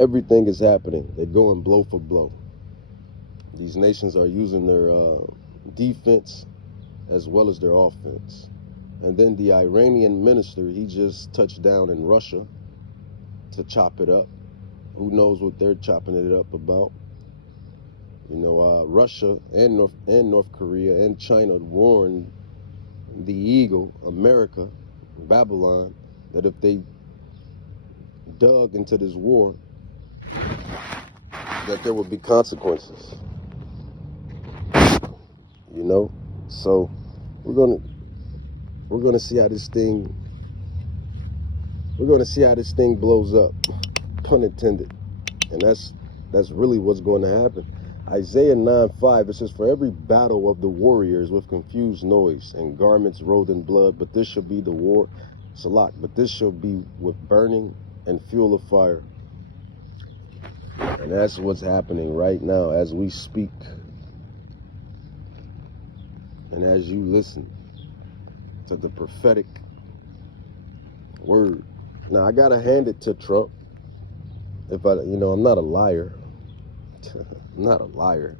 Everything is happening. They're going blow for blow. These nations are using their defense as well as their offense. And then the Iranian minister, he just touched down in Russia to chop it up. Who knows what they're chopping it up about? Russia and North Korea and China warned the eagle, America, Babylon, that if they dug into this war, that there would be consequences. You know, so we're gonna see how this thing blows up, pun intended, and that's really what's going to happen. Isaiah 9:5, it says, "For every battle of the warriors with confused noise and garments rolled in blood, but this shall be the war, Salak, but this shall be with burning and fuel of fire." And that's what's happening right now as we speak. And as you listen to the prophetic word. Now I gotta hand it to Trump. I'm not a liar. I'm not a liar.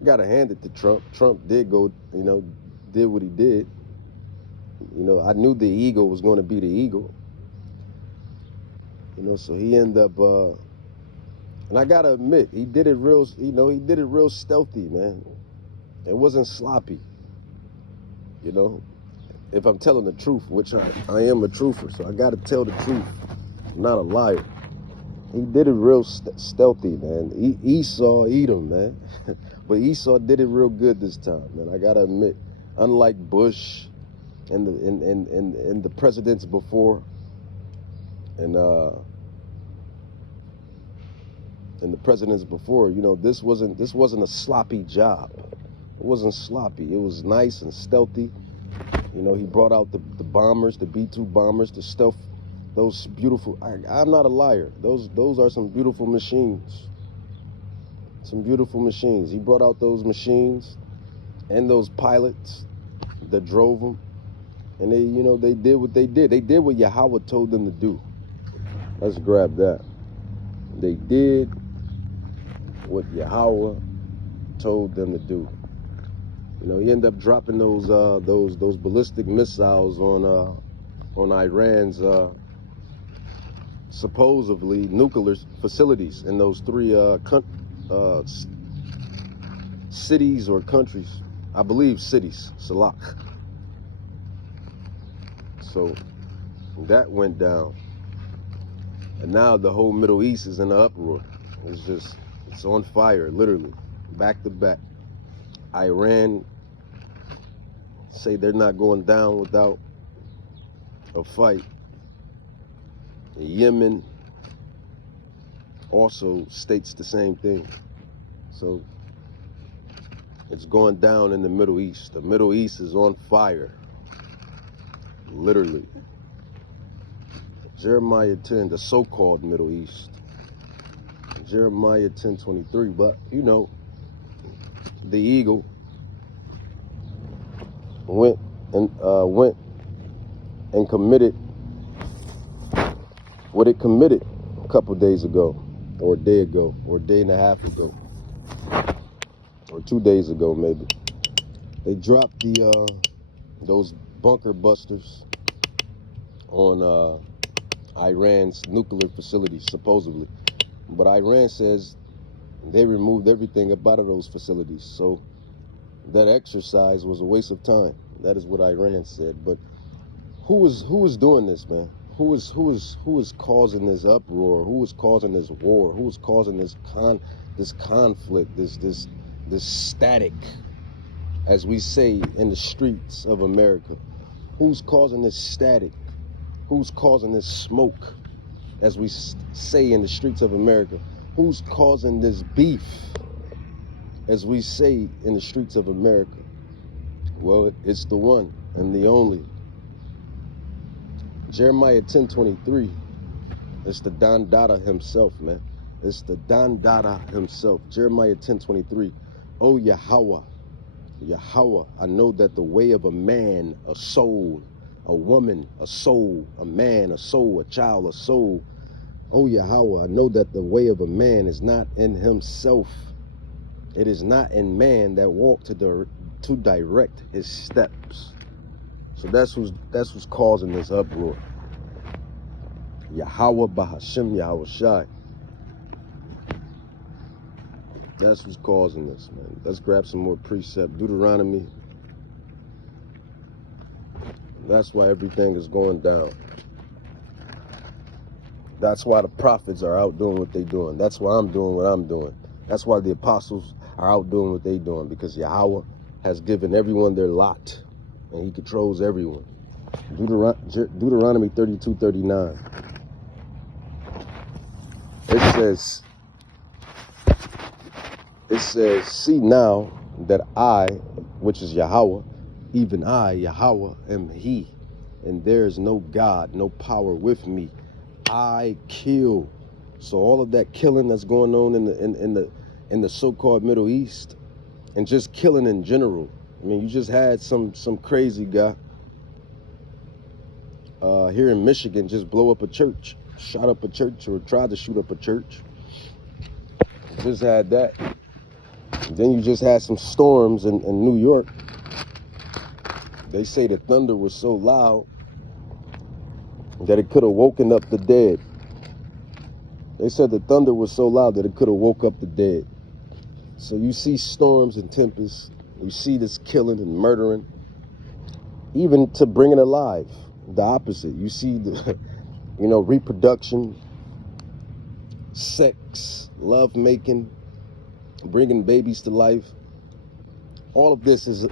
I gotta hand it to Trump. Trump did go, did what he did. I knew the eagle was going to be the eagle. So he ended up, and I gotta admit, he did it real. He did it real stealthy, man. It wasn't sloppy. If I'm telling the truth, which I am a truther, so I gotta tell the truth. I'm not a liar. He did it real stealthy, man. Esau, Edom, man. But Esau did it real good this time, man. I gotta admit, unlike Bush and the presidents before, and the presidents before, this wasn't a sloppy job. It wasn't sloppy. It was nice and stealthy. He brought out the bombers, the B-2 bombers, the stealth. Those beautiful, I'm not a liar. Those are some beautiful machines. Some beautiful machines. He brought out those machines and those pilots that drove them. And they did what they did. They did what Yahweh told them to do. Let's grab that. They did what Yahweh told them to do. He ended up dropping those ballistic missiles on Iran's supposedly nuclear facilities in those three cities or countries. I believe cities, Salak. So that went down. And now the whole Middle East is in an uproar. It's on fire, literally, back to back. Iran say they're not going down without a fight. Yemen also states the same thing. So it's going down in the Middle East. The Middle East is on fire, literally. Jeremiah 10, the so-called Middle East. Jeremiah 10:23. But the eagle went and committed what it committed a couple days ago, or a day ago, or a day and a half ago, or 2 days ago maybe. They dropped those bunker busters on Iran's nuclear facilities, supposedly. But Iran says they removed everything up out of those facilities. So that exercise was a waste of time. That is what Iran said. But who is doing this, man? Who is causing this uproar? Who is causing this war? Who is causing this conflict, this static, as we say in the streets of America? Who's causing this static? Who's causing this smoke, as we say in the streets of America? Who's causing this beef, as we say in the streets of America? Well, it's the one and the only. Jeremiah 10:23. It's the Don Dada himself, man. It's the Don Dada himself. Jeremiah 10:23. Oh Yahweh, Yahweh, I know that the way of a man, a soul, a woman, a soul, a man, a soul, a child, a soul, O Yahweh, I know that the way of a man is not in himself. It is not in man that walk to direct his steps. So that's what's causing this uproar. Yahweh Bahashem Yahweh Shai. That's what's causing this, man. Let's grab some more precept. Deuteronomy. That's why everything is going down. That's why the prophets are out doing what they're doing. That's why I'm doing what I'm doing. That's why the apostles are out doing what they're doing, because Yahweh has given everyone their lot, and he controls everyone. Deuteronomy 32:39. It says, see now that I, which is Yahweh, even I, Yahweh, am he, and there is no God, no power with me. I kill. So all of that killing that's going on in the so-called Middle East, and just killing in general. I mean, you just had some crazy guy here in Michigan just blow up a church, shot up a church, or tried to shoot up a church. Just had that. Then you just had some storms in New York. They say the thunder was so loud that it could have woken up the dead. They said the thunder was so loud that it could have woke up the dead. So you see storms and tempests. You see this killing and murdering, even to bringing alive. The opposite. You see the, reproduction, sex, love making, bringing babies to life. All of this is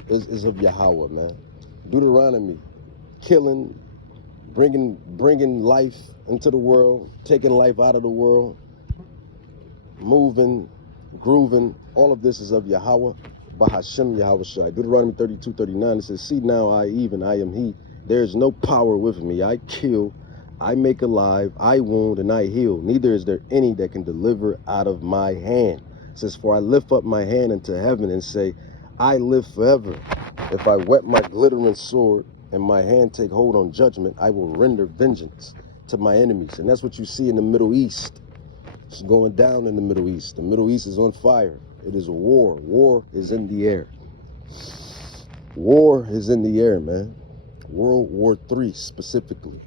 of Yahweh, man. Deuteronomy, killing, bringing life into the world, taking life out of the world, moving, grooving. All of this is of Yahweh, Bahashem Yahweh Shai. Deuteronomy 32:39, it says, see now I am he. There is no power with me. I kill, I make alive, I wound, and I heal. Neither is there any that can deliver out of my hand. It says, for I lift up my hand into heaven and say, I live forever. If I whet my glittering sword and my hand take hold on judgment, I will render vengeance to my enemies. And that's what you see in the Middle East. It's going down in the Middle East. The Middle East is on fire. It is a war. War is in the air. War is in the air, man. World War III specifically.